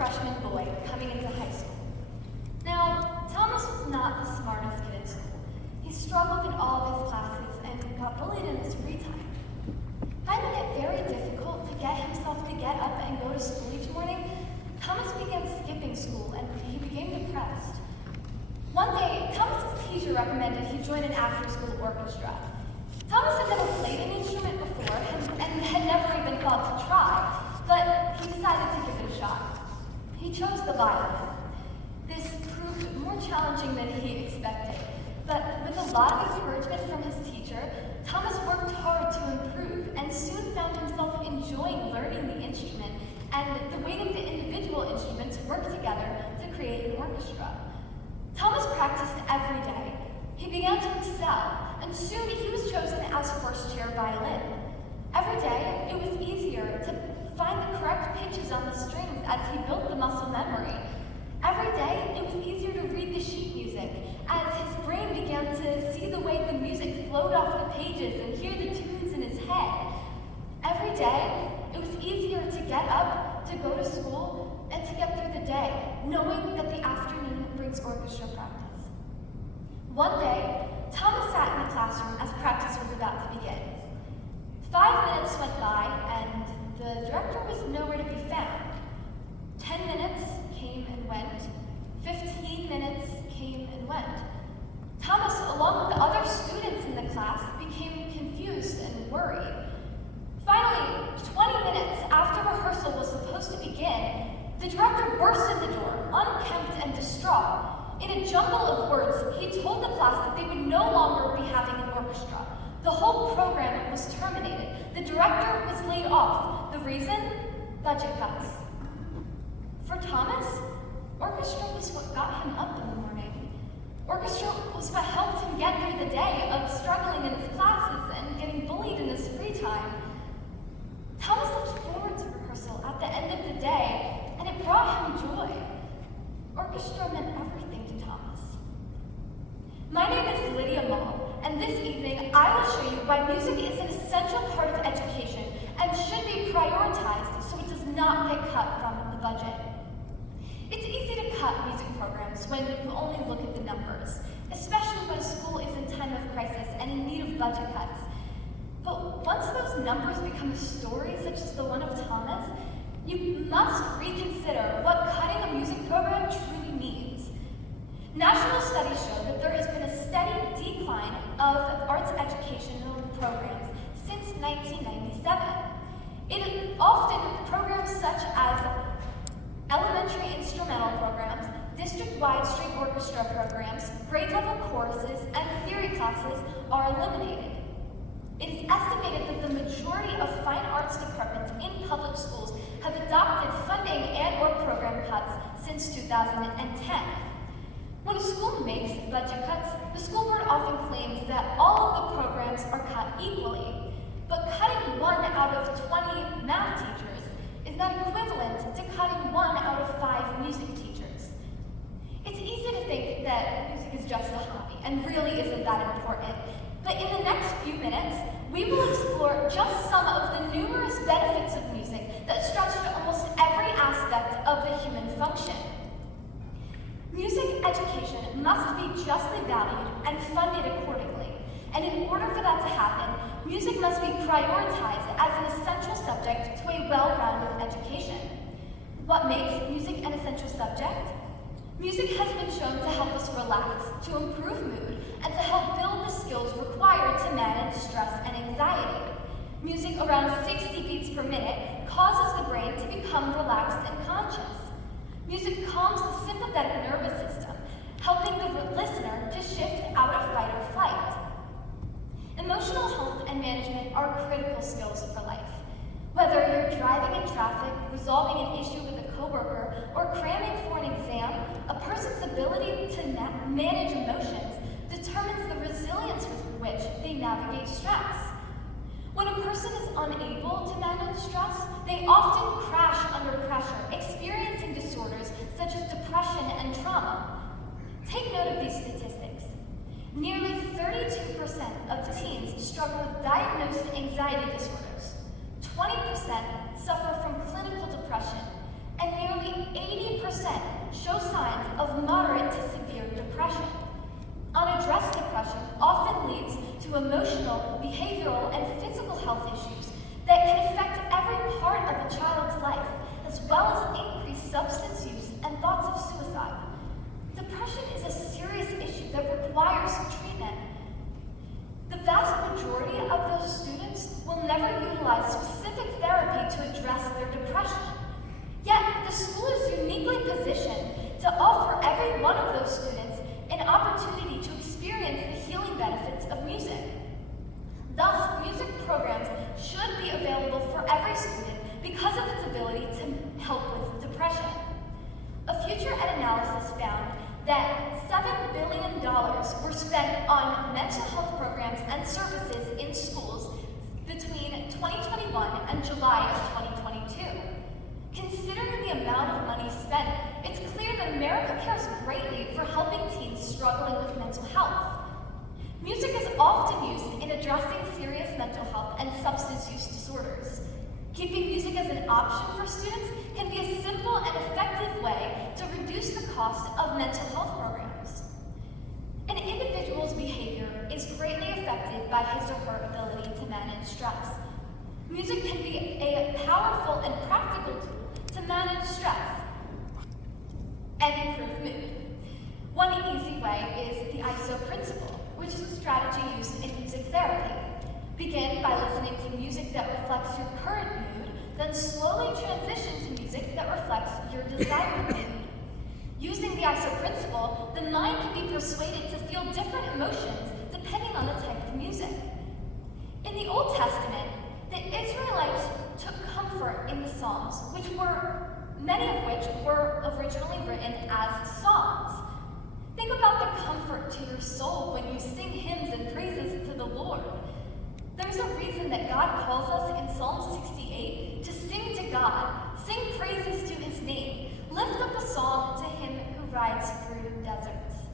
freshman boy coming into high school. Now, Thomas was not the smartest kid in school. He struggled in all of his classes and got bullied in his free time. Finding it very difficult to get himself to get up and go to school each morning, Thomas began skipping school and he became depressed. One day, Thomas's teacher recommended he join an after-school orchestra. Thomas had never played an instrument before and had never even thought to try, but he decided to give it a shot. He chose the violin. This proved more challenging than he expected, but with a lot of encouragement from his teacher, Thomas worked hard to improve and soon found himself enjoying learning the instrument and the way that the individual instruments work together to create an orchestra. Thomas practiced every day. He began to excel, and soon he was chosen as first chair violin. Every day, it was easier to find the correct pitches on the strings as he built the muscle memory. Every day, it was easier to read the sheet music as his brain began to see the way the music flowed off the pages and hear the tunes in his head. Every day, it was easier to get up, to go to school, and to get through the day, knowing that the afternoon brings orchestra practice. One day, Thomas sat in the classroom as practice was about to begin. 5 minutes went by, and the director was nowhere to be found. 10 minutes came and went. 15 minutes came and went. Thomas, along with the other students in the class, became confused and worried. Finally, 20 minutes after rehearsal was supposed to begin, the director burst in the door, unkempt and distraught. In a jumble of words, he told the class that they would no longer be having an orchestra. The whole program was terminated. The director was laid off. The reason? Budget cuts. For Thomas, orchestra was what got him up in the morning. Orchestra was what helped him get through the day of struggling in his classes and getting bullied in his free time. Thomas looked forward to rehearsal at the end of the day, and it brought him joy. Orchestra meant everything to Thomas. My name is Lydia, and this evening I will show you why music is an essential part of education and should be prioritized so it does not get cut from the budget. It's easy to cut music programs when you only look at the numbers, especially when a school is in time of crisis and in need of budget cuts. But once those numbers become a story such as the one of Thomas, you must reconsider what cutting a music program truly means. National studies show that there has been a steady decline of arts educational programs since 1997. It is often programs such as elementary instrumental programs, district-wide string orchestra programs, grade-level choruses, and theory classes are eliminated. It is estimated that the majority of fine arts departments in public schools have adopted funding and/or program cuts since 2010. When a school makes budget cuts, the school board often claims that all of the programs are cut equally, but cutting 1 out of 20 math teachers is not equivalent to cutting 1 out of 5 music teachers. It's easy to think that music is just a hobby and really isn't that important. But in the next few minutes, we will explore just some of the numerous benefits of music that stretch to almost every aspect of the human function. Music education must be justly valued and funded accordingly. And in order for that to happen, music must be prioritized as an essential subject to a well-rounded education. What makes music an essential subject? Music has been shown to help us relax, to improve mood, and to help build the skills required to manage stress and anxiety. Music around 60 beats per minute causes the brain to become relaxed and conscious. Music calms the sympathetic nervous system, helping the listener to shift out of fight or flight. Emotional health and management are critical skills for life. Whether you're driving in traffic, resolving an issue with a coworker, or cramming for an exam, a person's ability to manage emotions determines the resilience with which they navigate stress. When a person is unable to manage stress, they often crash under pressure, experiencing disorders such as depression and trauma. Take note of these statistics. Nearly 32% of teens struggle with diagnosed anxiety disorders. 20% suffer from clinical depression, and nearly show signs of moderate to severe depression. Unaddressed depression often leads to emotional, behavioral, and physical health issues that can affect every part of the child's life, as well as increase substance use and thoughts of suicide. Depression is a serious issue that requires treatment. The vast majority of those students will never utilize specific therapy to address their depression. Yet, the school is uniquely positioned to offer every one of those students an opportunity to experience the healing benefits of music. Thus, music programs should be available for every student because of its ability to help with depression. A future ed analysis found that $7 billion were spent on mental health programs and services in schools between 2021 and July of 2022. Considering the amount of money spent, it's clear that America cares greatly for helping teens struggling with mental health. Music is often used in addressing serious mental health and substance use disorders. Keeping music as an option for students can be a simple and effective way to reduce the cost of mental health programs. An individual's behavior is greatly affected by his or her ability to manage stress. Music can be a powerful and practical tool to manage stress and improve mood. One easy way is the ISO principle, which is a strategy used in music therapy. Begin by listening to music that reflects your current mood, then slowly transition to music that reflects your desired mood. Using the ISO principle, the mind can be persuaded to feel different emotions depending on the type of music. In the Old Testament, the Israelites took comfort in the Psalms, many of which were originally written as songs. Think about the comfort to your soul when you sing hymns and praises to the Lord. There's a reason that God calls us in Psalm 68 to sing to God, sing praises to his name, lift up a song to him who rides through deserts.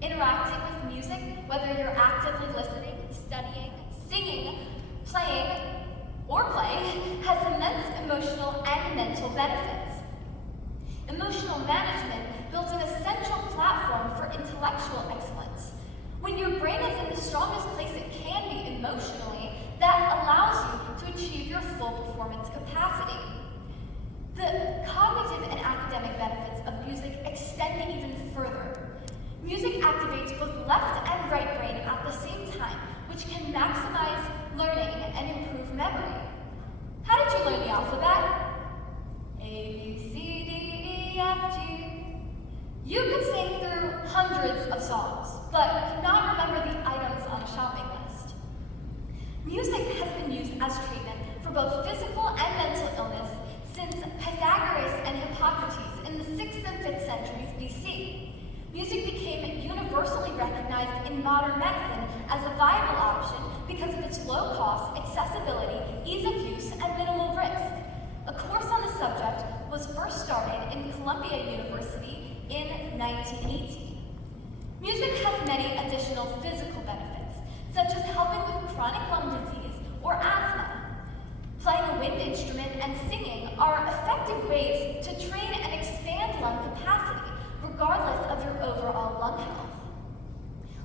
Interacting with music, whether you're actively listening, studying, singing, playing, or playing, has immense emotional and mental benefits. Emotional management builds an essential platform for intellectual excellence. When your brain is in the strongest place it can be emotionally, that allows you to achieve your full performance capacity. The cognitive and academic benefits of music extend even further. Music activates both left and right brain at the same time, which can maximize learning and improve memory. How did you learn the alphabet? A, B, C, D, E, F, G. You could sing through hundreds of songs, but could not remember the items on a shopping list. Music has been used as treatment for both physical and mental illness since Pythagoras and Hippocrates in the 6th and 5th centuries BC. Music became universally recognized in modern medicine as a viable option because of its low cost, accessibility, ease of use, and minimal risk. A course on the subject was first started in Columbia University in 1918. Music has many additional physical benefits, such as helping with chronic lung disease or asthma. Playing a wind instrument and singing are effective ways to train and expand lung capacity, regardless of your overall lung health.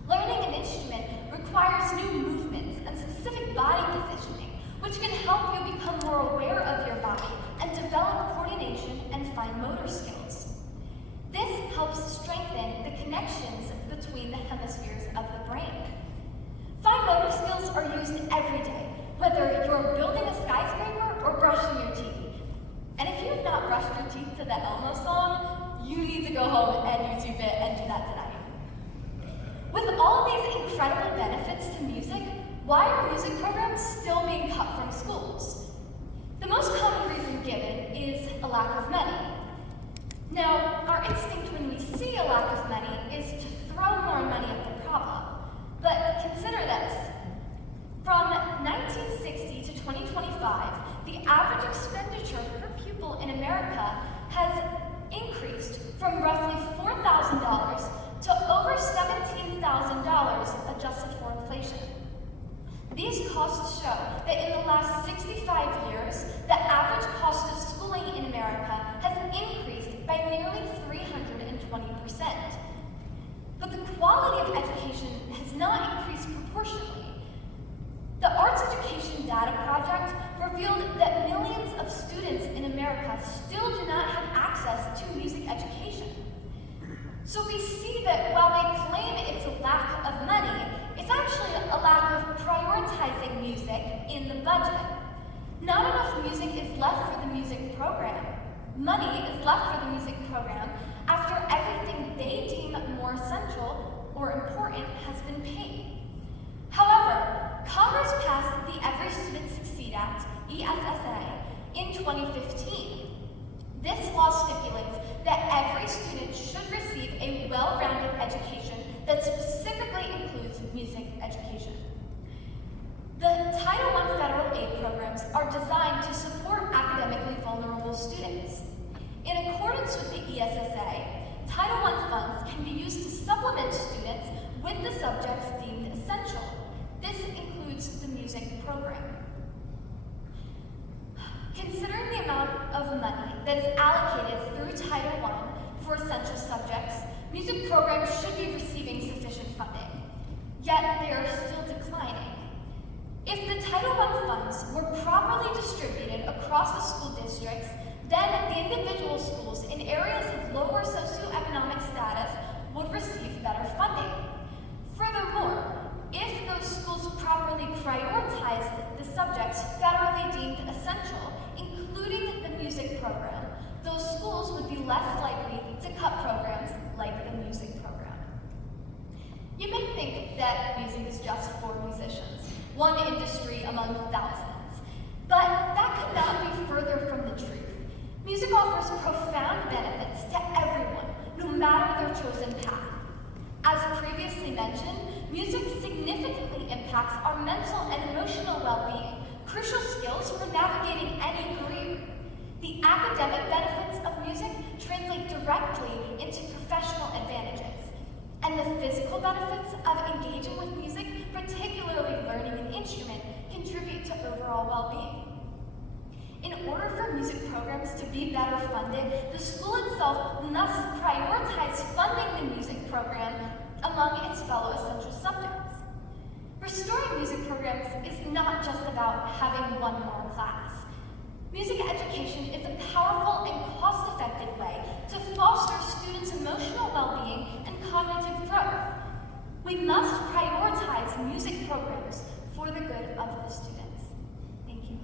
Learning an instrument requires new movements and specific body positioning, which can help you become more aware of your body and develop coordination and fine motor skills. This helps strengthen the connections between the hemispheres of the brain. Fine motor skills are used every day, whether you're building a skyscraper or brushing your teeth. And if you have not brushed your teeth to the Elmo song, you need to go home and YouTube it and do that tonight. With all these incredible benefits to music, why are music programs still being cut from schools? The most common reason given is a lack of money. Now, our instinct when we see a lack of money is to throw more money at the problem. But consider this. From 1960 to 2025, the average expenditure per pupil in America has increased from roughly $4,000 to over $17,000 adjusted for inflation. These costs show that in the last 65 years, the average cost of schooling in America has increased by nearly 300%. still do not have access to music education. So we see that while they claim it's a lack of money, it's actually a lack of prioritizing music in the budget. Not enough music is left for the music program. Money is left for the music program after everything they deem more essential or important has been paid. However, Congress passed the Every Student Succeed Act, ESSA, in 2015. This law stipulates that every student should receive a well-rounded education that specifically includes music education. The Title I federal aid programs are designed to support academically vulnerable students. In accordance with the ESSA, Title I funds can be used to supplement students with the subjects deemed essential. This includes the music program. Considering the amount of money that is allocated through Title I for essential subjects, music programs should be receiving sufficient funding. Yet they are still declining. If the Title I funds were properly distributed across the school districts, then the individual schools in areas of lower socioeconomic status would receive better funding. Furthermore, if those schools properly prioritized the subjects federally deemed essential, including the music program, those schools would be less likely to cut programs like the music program. You may think that music is just for musicians, one industry among thousands, but that could not be further from the truth. Music offers profound benefits to everyone, no matter their chosen path. As previously mentioned, music significantly impacts our mental and emotional well-being, crucial skills for navigating any career. The academic benefits of music translate directly into professional advantages, and the physical benefits of engaging with music, particularly learning an instrument, contribute to overall well-being. In order for music programs to be better funded, the school itself must prioritize funding the music program among its fellow essential subjects. Restoring music programs is not just about having one more class. Music education is a powerful and cost-effective way to foster students' emotional well-being and cognitive growth. We must prioritize music programs for the good of the students. Thank you.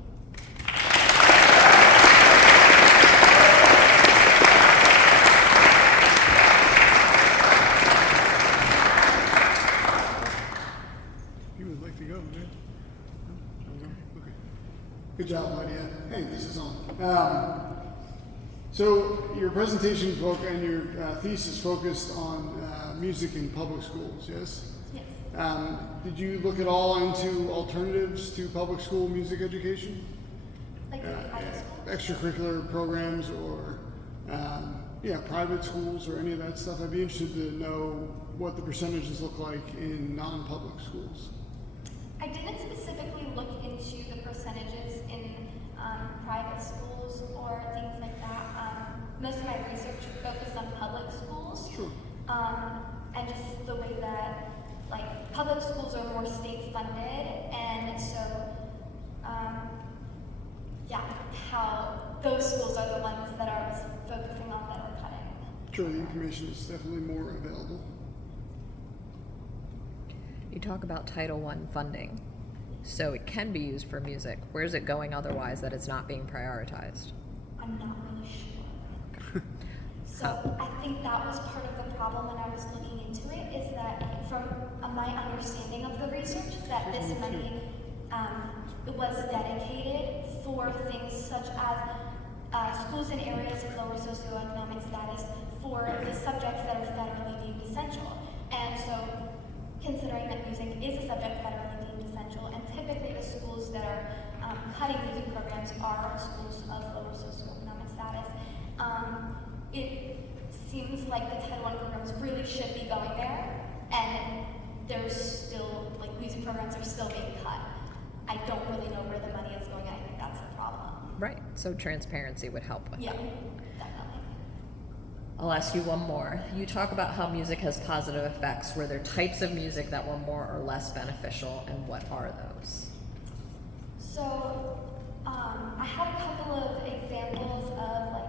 You would like to go, man? No? Okay. Good job, Lydia. Hey, this is on. So your presentation and your thesis focused on music in public schools, yes? Yes. Did you look at all into alternatives to public school music education? Like private school? Extracurricular programs or private schools or any of that stuff? I'd be interested to know what the percentages look like in non-public schools. I didn't specifically look into the percentages in private schools or things like that. Most of my research focused on public schools. Sure. And just the way that public schools are more state funded, and so how those schools are the ones that I was focusing on that are cutting. Sure, the information is definitely more available. You talk about Title I funding, so it can be used for music. Where's it going otherwise that it's not being prioritized? I'm not really sure. So I think that was part of the problem when I was looking into it, is that from my understanding of the research, that this money was dedicated for things such as schools in areas of lower socioeconomic status for the subjects that are federally deemed essential. And so, considering that music is a subject federally deemed essential, and typically the schools that are cutting music programs are schools of lower socioeconomic status, it seems like the Title I programs really should be going there, and there's still, music programs are still being cut. I don't really know where the money is going, and I think that's the problem. Right, so transparency would help with Yeah, that. definitely. I'll ask you one more. You talk about how music has positive effects. Were there types of music that were more or less beneficial, and what are those? So, I had a couple of examples of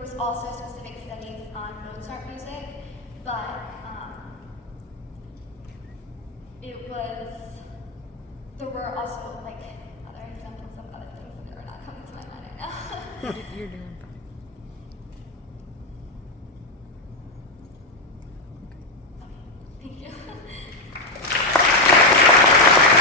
was also specific studies on Mozart music, but there were also like other examples of other things that are not coming to my mind right now. You're doing